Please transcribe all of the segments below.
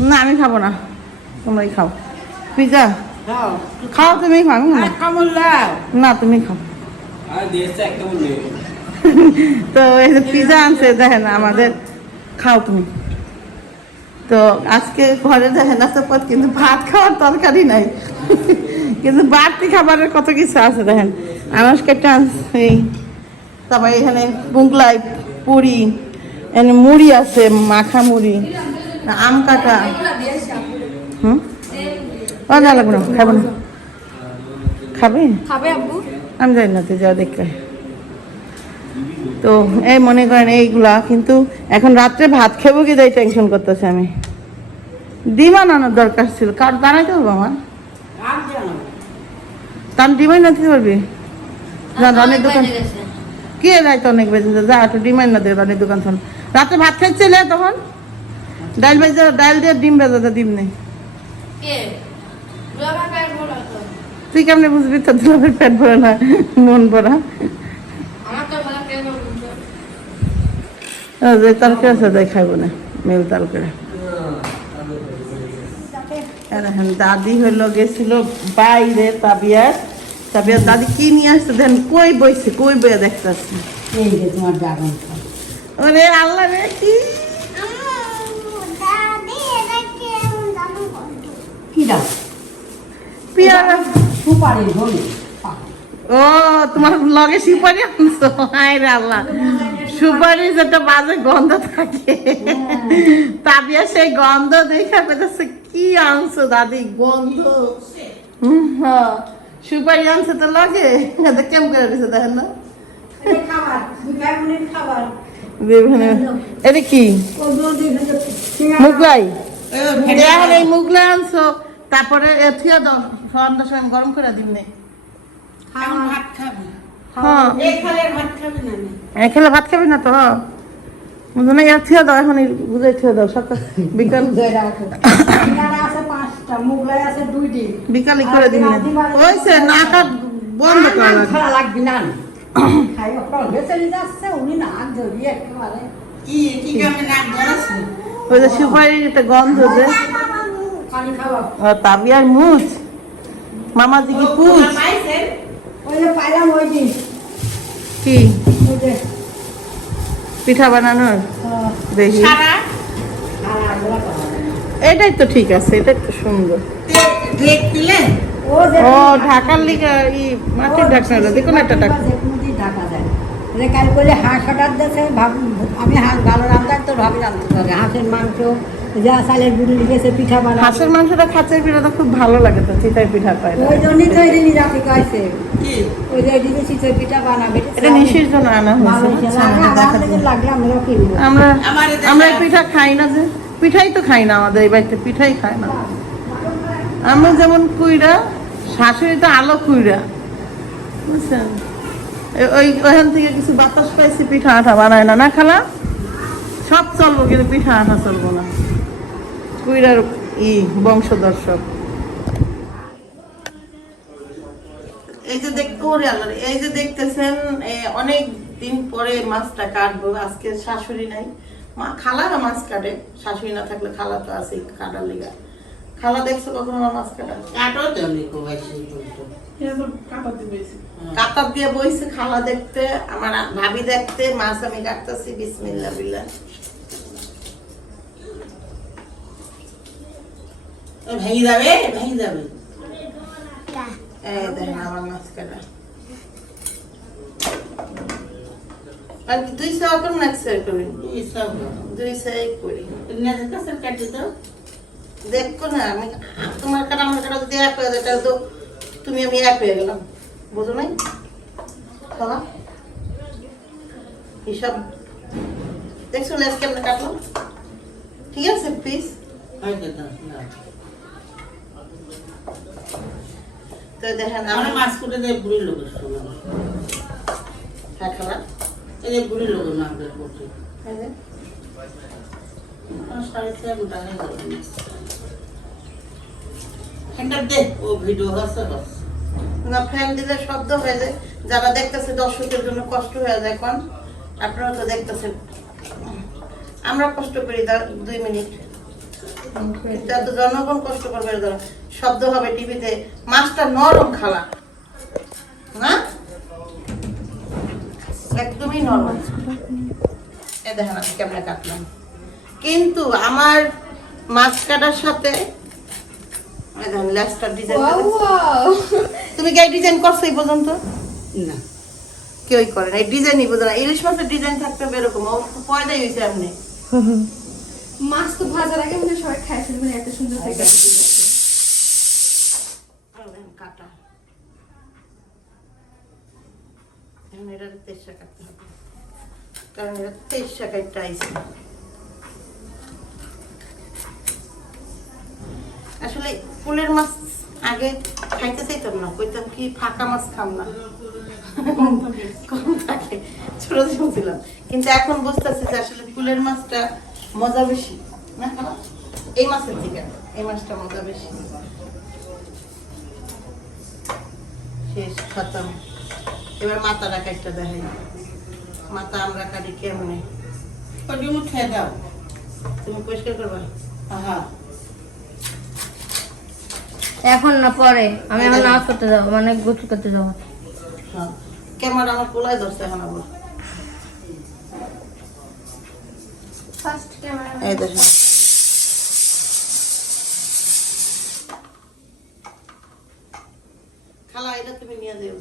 না আমি খাব না। তোমরাই খাও। পিজা খাও। তুমি খাও না। তুমি খাও। তো এই যে পিজা আনছে দেখেন আমাদের। খাও তুমি। তো আজকে ঘরে দেখেন আছে পথ কিন্তু ভাত খাওয়ার তরকারি নাই। কিন্তু বাড়তি খাবারের কত কিছু আছে দেখেন। আনাজকে এই তারপরে এখানে বুগলাই পুরি এখানে মুড়ি আছে মাখা মুড়ি। আম কাটা। হুম? ও না লাগবে না খাব না। খাবে? খাবে আব্বু। আমি জানি না তুই যাও দেখে তো এই মনে করেন এইগুলা কিন্তু এখন রাত্রে ভাত খাব কি তাই টেনশন করতেছে আমি। ডিম আনানোর দরকার ছিল। কার দাঁড়াইতে হবে আমার? তার ডিমাই না দিতে পারবি? না রনের দোকান কে যাইতো অনেক বেজে যা একটু ডিমাই না দে রনের দোকান তখন রাত্রে ভাত খাইছিলে তখন? ডাল ভেজে ডাল দিয়ে ডিম ভেজাতে ডিম নেই। তো। তুই কেমনে বুঝবি? তোর দুলাভের পেট ভরে না মন ভরা। তো যে আছে তাই খাইব না মেল দাদি হলো গেছিল বাইরে তাবিয়ার। তাবিয়ার দাদি কি নিয়ে আসছে দেন কই বইছে কই বইয়া দেখতেছে? এই যে তোমার ড্রাগন ওরে আল্লাহ রে কি? দাও পিয়ারা সুপারি ধরে ও তোমার লগে সুপারি আনছো? হায় রে আল্লাহ। সুপারি যেটা বাজে গন্ধ থাকে। তাবিয়া সেই গন্ধ দেখা পেতেছে কি আনছো দাদি গন্ধ? হ্যাঁ। সুপারি আনছে তো লগে। এটা কেমন করে দিছে দেখেন না? এটা কি? মুগলাই? মুগলাই আনছো। তারপরে এথিয়া দাও সন্ধ্যার সময় গরম করে দিন নেই এখন ভাত খাবি? হ্যাঁ। এই ভাত খাবি না নে। এখানে ভাত খাবি না তো বুঝলে থিয়া দাও এখন বুঝে থিয়া দাও সকাল বিকাল ধরে আছে পাঁচটা মুগলাই আছে দুইটি। বিকালে করে দিন ওইছে না। কাট বন্ধ করা লাগবি। না খাই অপরাধ যাচ্ছে উনি নাক ধরিয়ে একেবারে কি কি আমি নাক ধরেছি ওই যে সুপারির একটা গন্ধ যে। তাবিয়ার মুছ মামাজি কি পুছ ওই যে পাইলাম ওই দিন। কি? পিঠা বানানোর? দেখি। যায় না। এটাই তো ঠিক আছে এটা তো সুন্দর। ও ঢাকার লিগা ই মাটির ঢাকনা দেখুন একটা ঢাকা যে কোনো দিন ঢাকা যায় যে কাল করলে হাঁস অর্ডার দিয়েছে ভাব আমি হাঁস ভালো রান্ধার তো ভাবি রাঁধতে পারি হাঁসের মাংস যা চালের গুঁড়ি লিখেছে পিঠা বানা হাঁসের মাংসটা খাঁচের পিঠাটা খুব ভালো লাগে তো চিতাই পিঠা পায় ওই জন্যই তো এদিনই রাতে কয়েছে ওই যে এদিকে চিতই পিঠা বানাবে। এটা নিশির জন্য আনা হয়েছে। লাগলে আমরা কিনবো আমরা আমরা পিঠা খাই না যে। পিঠাই তো খাই না আমাদের এই বাড়িতে পিঠাই খাই না। আমরা যেমন কুইরা শাশুড়ি তো আলো কুইরা বুঝছেন? থেকে কিছু বাতাস পাইছি, পিঠা আঠা বানায় না। না খালা? সব চলবো, কিন্তু পিঠা আঠা চলবো না। কুইরার ই এই যে দেখ ওরে আল্লাহ এই যে দেখতেছেন অনেক দিন পরে মাছটা কাটবো। আজকে শাশুড়ি নাই। মা খালারা মাছ কাটে। শাশুড়ি না থাকলে খালা তো আছে কাটার লিগা। খালা দেখছ কখনো আমার মাছ কাটা কাতার দিয়ে বইছে খালা দেখতে আমার ভাবি দেখতে মাছ আমি কাটতেছি বিসমিল্লা বিল্লাহ। ভেঙে যাবে ভেঙে যাবে। এই দেখেন আমার মাছ কাটা আর কি দুই সেবা করুন এক সেবা করুন দুই সেবাই করি দেখো না আমি তোমার কাটা আমার কাটা যদি এক হয়ে যায় তাহলে তো তুমি আমি এক হয়ে গেলাম। বুঝো নাই? হিসাব দেখছ লেস কেমন কাটলো? ঠিক আছে প্লিজ তো দেখেন আমার মাছ করে দেয় বুড়ি লোকের সময় হ্যাঁ খাওয়া এই বুড়ি লোকের মাছ বের করছে হ্যাঁ সাড়ে চার ঘণ্টা হয়ে গেল এখানটা দে ও ভিডিও হচ্ছে হচ্ছে না ফ্যান দিলে শব্দ হয়ে যায়। যারা দেখতেছে দর্শকের জন্য কষ্ট হয়ে যায় কোন আপনারা তো দেখতেছেন। আমরা কষ্ট করি দুই মিনিট। জনগণ কষ্ট করবে এর শব্দ হবে টিভিতে। মাছটা নরম খালা। না? একদমই নরম। এ দেখেন আমি কেমনে কাটলাম। কিন্তু আমার মাছ কাটার সাথে দেখেন লেজটার ডিজাইন তুমি কি ডিজাইন করছ এই পর্যন্ত? না। কেউই করে? না এই ডিজাইনই বোঝে না ইলিশ মাছের ডিজাইন থাকতে হবে এরকম। পয়দাই হয়েছে এমনি মাছ তো ভাজার আগে মনে সবাই খাই ফেলবে এত সুন্দর থেকে কাটা। এটা তেইশা কাটতে হবে। কারণ এটা তেইশা কাটতে আইছে। আসলে ফুলের মাছ আগে খাইতে চাইতাম না কইতাম কি ফাঁকা মাছ খাম না। কম থাকে। ছোট ছিলাম কিন্তু এখন বুঝতেছি যে আসলে ফুলের মাছটা মজা বেশি না? এই মাছের থেকে এই মাছটা মজা বেশি। শেষ খতম। এবার মাথাটা কাটটা দেখাই। মাথা আমরা কাটি কেমনে? ওটি মুঠে দাও। তুমি পরিষ্কার করবা? হ্যাঁ। এখন না পরে। আমি এখন নামাজ করতে যাব মানে গোসল করতে যাব। হ্যাঁ। ক্যামেরা আমার কোলায় ধরছে এখন আবার। ফার্স্ট ক্যামেরা এই দেখো খালা এটা তুমি নিয়ে দেও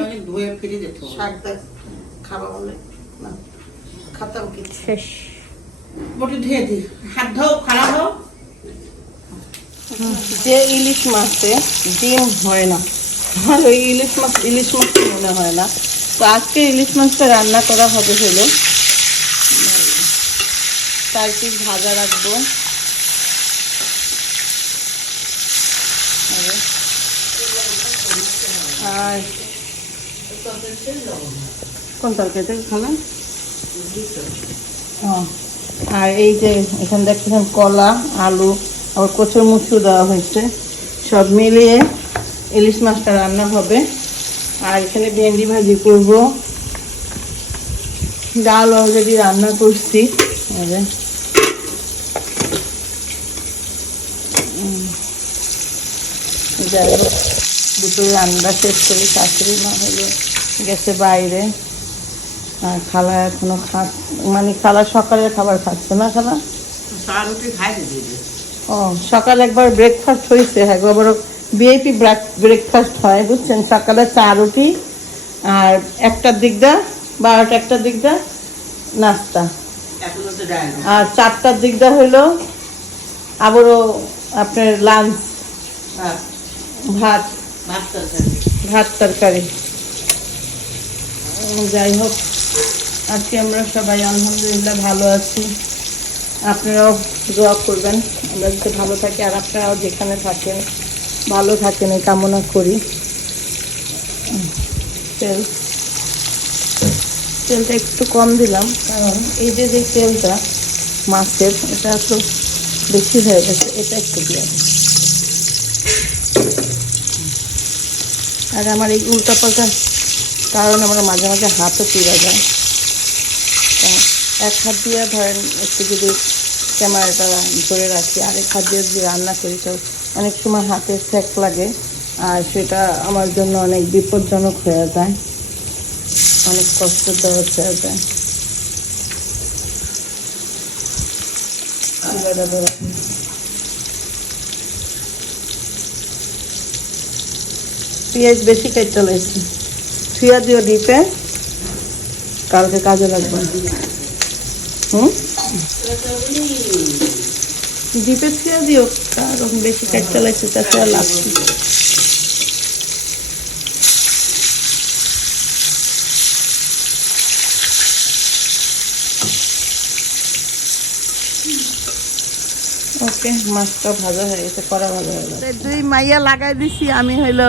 আমি ধুয়ে ফিরে যেত শাক দেখ খাবা বলে। না খাতাম কি? শেষ। বটি ধুয়ে দি। হাত ধোও খারাপ হোক যে ইলিশ মাছে ডিম হয় না, আমার ওই ইলিশ মাছ ইলিশ মাছ মনে হয় না। তো আজকে ইলিশ মাছটা রান্না করা হবে হলো। চার পিস ভাজা রাখব? আর। কোন আর এই যে এখানে দেখতেছেন কলা, আলু আবার কচুর মুচু দেওয়া হয়েছে। সব মিলিয়ে ইলিশ মাছটা রান্না হবে। আর এখানে ভেন্ডি ভাজি করব। ডাল অলরেডি রান্না করছি। যাই হোক দুপুরে রান্না শেষ করি। শাশুড়ি মা হলো গেছে বাইরে। আর খালা এখনও খা মানে খালা সকালের খাবার খাচ্ছে না খালা? খাই ও সকালে একবার ব্রেকফাস্ট হয়েছে। হ্যাঁ একবার বিএপি ব্রেকফাস্ট হয় বুঝছেন? সকালে চা রুটি আর একটার দিকটা বারোটা একটার দিকটা নাস্তা। আর চারটার দিকটা হইল আবারও আপনার লাঞ্চ ভাত। ভাত তরকারি। যাই হোক আজকে আমরা সবাই আলহামদুলিল্লাহ ভালো আছি। আপনারাও দোয়া করবেন। আমরা যাতে ভালো থাকি আর আপনারাও যেখানে থাকেন, ভালো থাকেন, এই কামনা করি। তেল, তেলটা একটু কম দিলাম, কারণ এই যে যে তেলটা মাছের, এটা তো বেশি হয়ে গেছে, এটা একটু দিয়ে আর আমার এই উল্টাপাল্টা কারণ আমার মাঝে মাঝে হাতও চুরা যায়। এক হাত দিয়ে ধরেন একটু যদি ক্যামেরাটা ধরে রাখি, আরেক হাত দিয়ে যদি রান্না করি, তো অনেক সময় হাতে সেক লাগে আর সেটা আমার জন্য অনেক বিপজ্জনক হয়ে যায়। অনেক কষ্টদায়ক হয়ে যায়। পেঁয়াজ বেশি কেটে লাইছি থুয়া দিও ডিপে। কালকে কাজে লাগবে হুম? ডিপে থুয়া দিও। কারণ বেশি কেটে লাইছি তাতে আর লাগছে ওকে মাছটা ভাজা হয়ে গেছে কড়া ভাজা হয়ে গেছে। দুই মাইয়া লাগাই দিছি আমি হইল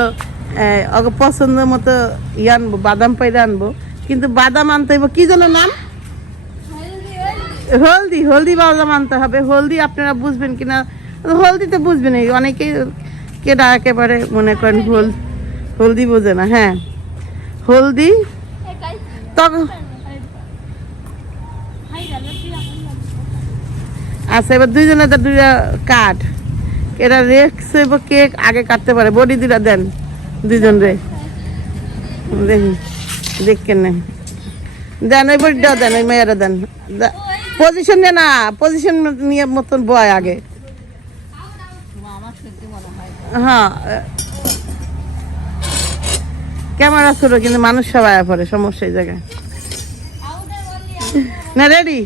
পছন্দ মতো ই আনব বাদাম পাইরে আনব। কিন্তু বাদাম আনতে হইব কি যেন নাম? হলদি হলদি বাদাম মানতে হবে। হলদি আপনারা বুঝবেন কিনা? হলদি তো বুঝবেন, এই অনেকেই কেডা একেবারে মনে করেন হল হলদি বোঝে না হ্যাঁ। হলদি তখন আচ্ছা এবার দুইজনে তো দুইটা কাঠ। এরা রেখছে কেক আগে কাটতে পারে? বডি দুটা দেন, দুইজন রে। দেখি, দেখ কেন দেন, ওই বডিটাও দেন, ওই মেয়েরা দেন। পজিশন নে না পজিশন নিয়ে মতন বয় আগে। হ্যাঁ ক্যামেরা ছোট কিন্তু মানুষ সবাই পরে, সমস্যা এই জায়গায়। না রেডি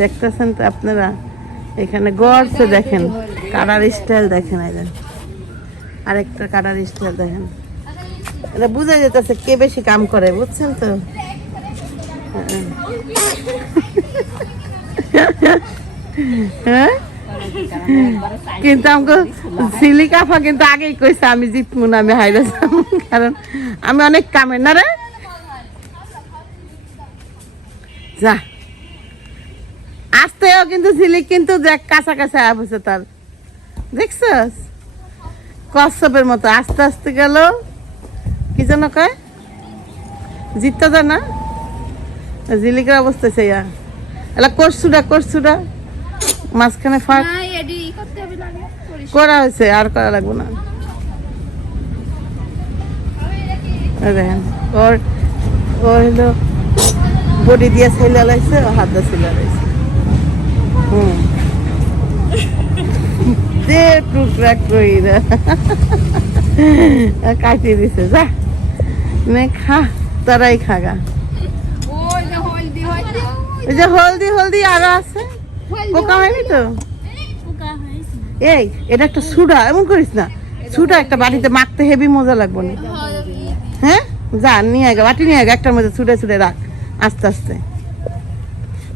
দেখতেছেন তো আপনারা? এখানে গড়ছে দেখেন কাটার স্টাইল দেখেন দেখেন। আরেকটা কাটার স্টাইল দেখেন। এটা বোঝা যেতেছে কে বেশি কাম করে, বুঝছেন তো? হ্যাঁ? কিন্তু আমাকে সিলি কাফা কিন্তু আগেই কইছে, আমি জিতবো না, আমি হাইরে কারণ আমি অনেক কামের, না রে? যা। কিন্তু ঝিলিক কিন্তু দেখ কাঁচা কাঁচা বসে তার। দেখছস? কচ্ছপের মতো আস্তে আস্তে গেল। কি যেন কয়? জিততে যা না ঝিলিকের অবস্থা সেইয়া এলা করছুটা করছুটা মাঝখানে ফাঁক। করা হয়েছে আর করা লাগবে না। দেখেন ওর ও হলো বডি দিয়ে ছেলে লাইছে হাত দিয়ে ছেলে লাইছে হুম দে টুকরা কইরা কাটিয়ে দিছে যা। নে খা তারাই খাগা। ওই যে হলদি হলদি। ওই যে হলদি হলদি আরও আছে। পোকা হয়নি তো? এই এটা একটা সুডা এমন করিস না। সুডা একটা বাটিতে মাখতে হেভি মজা লাগবে না। হ্যাঁ? যা নিয়ে আগে বাটি নিয়ে আগে একটার মধ্যে ছুটে ছুটে রাখ। আস্তে আস্তে।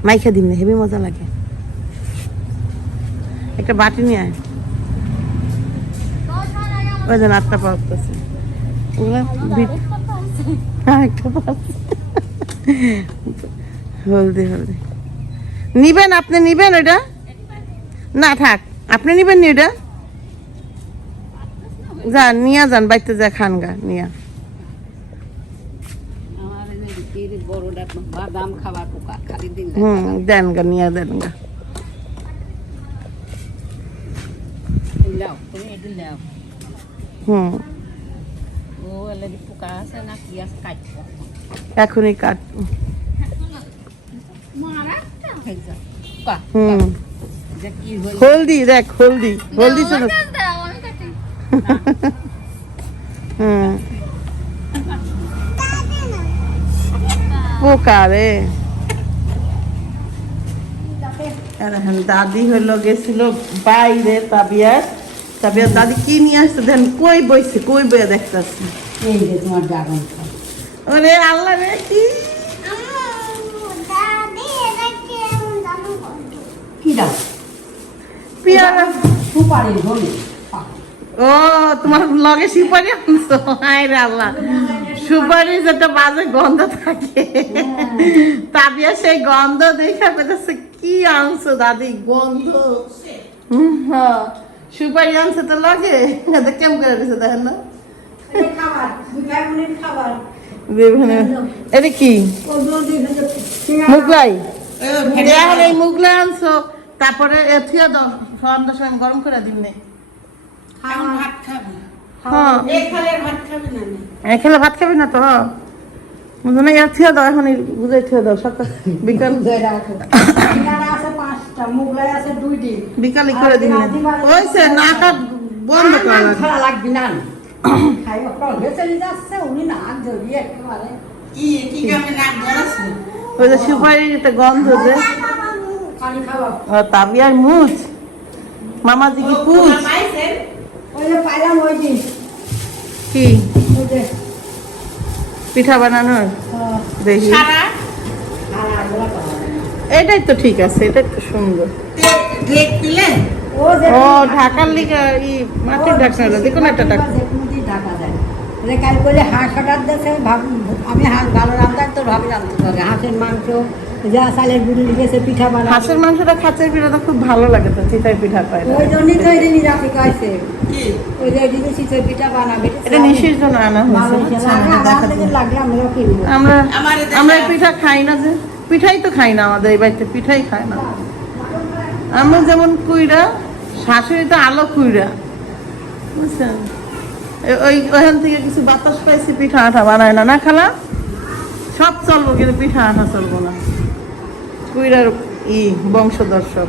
মাইখা দিন না হেভি মজা লাগে। একটা বাটি নিয়ে আয়। ওই যে আটটা পাচ্ছে হলদি হলদি। নিবেন আপনি নিবেন ওইটা? না থাক। আপনি নিবেন নি ওইটা? যান নিয়ে যান বাড়িতে যা খান গা নিয়া। যে দেন গা নিয়ে দেন গা। লাও তুমি এটি লাও হুম ও এলে পোকা আছে না কি আছে কাটবো এখনই হুম হলদি দেখ হলদি হলদি হুম পোকা রে দাদি হলো গেছিল বাইরে তাবিয়ার তাবিয়ার দাদি কি নিয়ে আসছে দেন কই বইছে কই বইয়া দেখতেছে? এই যে তোমার ড্রাগন ফল ওরে আল্লাহ রে কি? কি দাও পেয়ারা সুপারি ও তোমার লগে সুপারি আনছো? রে আল্লাহ। সুপারি যেটা বাজে গন্ধ থাকে। তাবিয়া সেই গন্ধ দেখা পেতেছে কি আনছো দাদি? গন্ধ? হুম, হ্যাঁ। সুপারি আনছে তো লগে এটা কেমন করে দিছে দেখেন না? বিভিন্ন এটা কি? মুগলাই? এখন এই মুগলাই আনছো তারপরে এথিয়া দাও সন্ধ্যার সময় গরম করে দিন নে। ভাত খাবি? হ্যাঁ। এখানে ভাত খাবি না নে। এখানে ভাত খাবি না তো বুঝো ইয়ার দাও এখন বুঝাই থিয়া দাও সকাল বিকাল। আছে মুগলাই বিকালে করে দিন। নাকা বন্ধ করা। লাগে লাগবে না। চলে যাচ্ছে উনি না জড়িয়ে একেবারে। কি কি কামে নাক ধরেছে ওই যে সুপারির একটা গন্ধ যে। খালি খাওয়া। ও তাবিয়ার মুচ। মামাজি কি পুচ পিঠা বানানোর? দেখি। এটাই তো ঠিক আছে এটা একটু সুন্দর। ও ঢাকার লিগা ই মাটির ঢাকনা যে কোনো একটা ঢাকনা ঢাকা যায় কাল করলে হাঁস অর্ডার দিয়েছে আমি হাঁস ভালো রান্নার তো ভাবি হবে হাঁসের মাংস যা চালের গুঁড়ি লিখেছে পিঠা বানাবে। হাঁসের মাংসটা খাঁচের পিঠাটা খুব ভালো লাগে তো চিতাই পিঠা পায় ওই জন্যই তো এটা ওই যে পিঠা বানাবে এটা নিশির জন্য আনা হয়েছে। হয়েছে। লাগে, আমাদের লাগলে আমরা আমরা পিঠা খাই না যে। পিঠাই তো খাই না আমাদের এই বাড়িতে, পিঠাই খায় না। আমরা যেমন কুইরা শাশুড়ি তো আলো কুইরা বুঝছেন? ওই ওখান থেকে কিছু বাতাস পাইছি, পিঠা আঠা বানায় না। না খালা? সব চলবো, কিন্তু পিঠা আঠা চলবো না। কুইরার ই, বংশধর সব।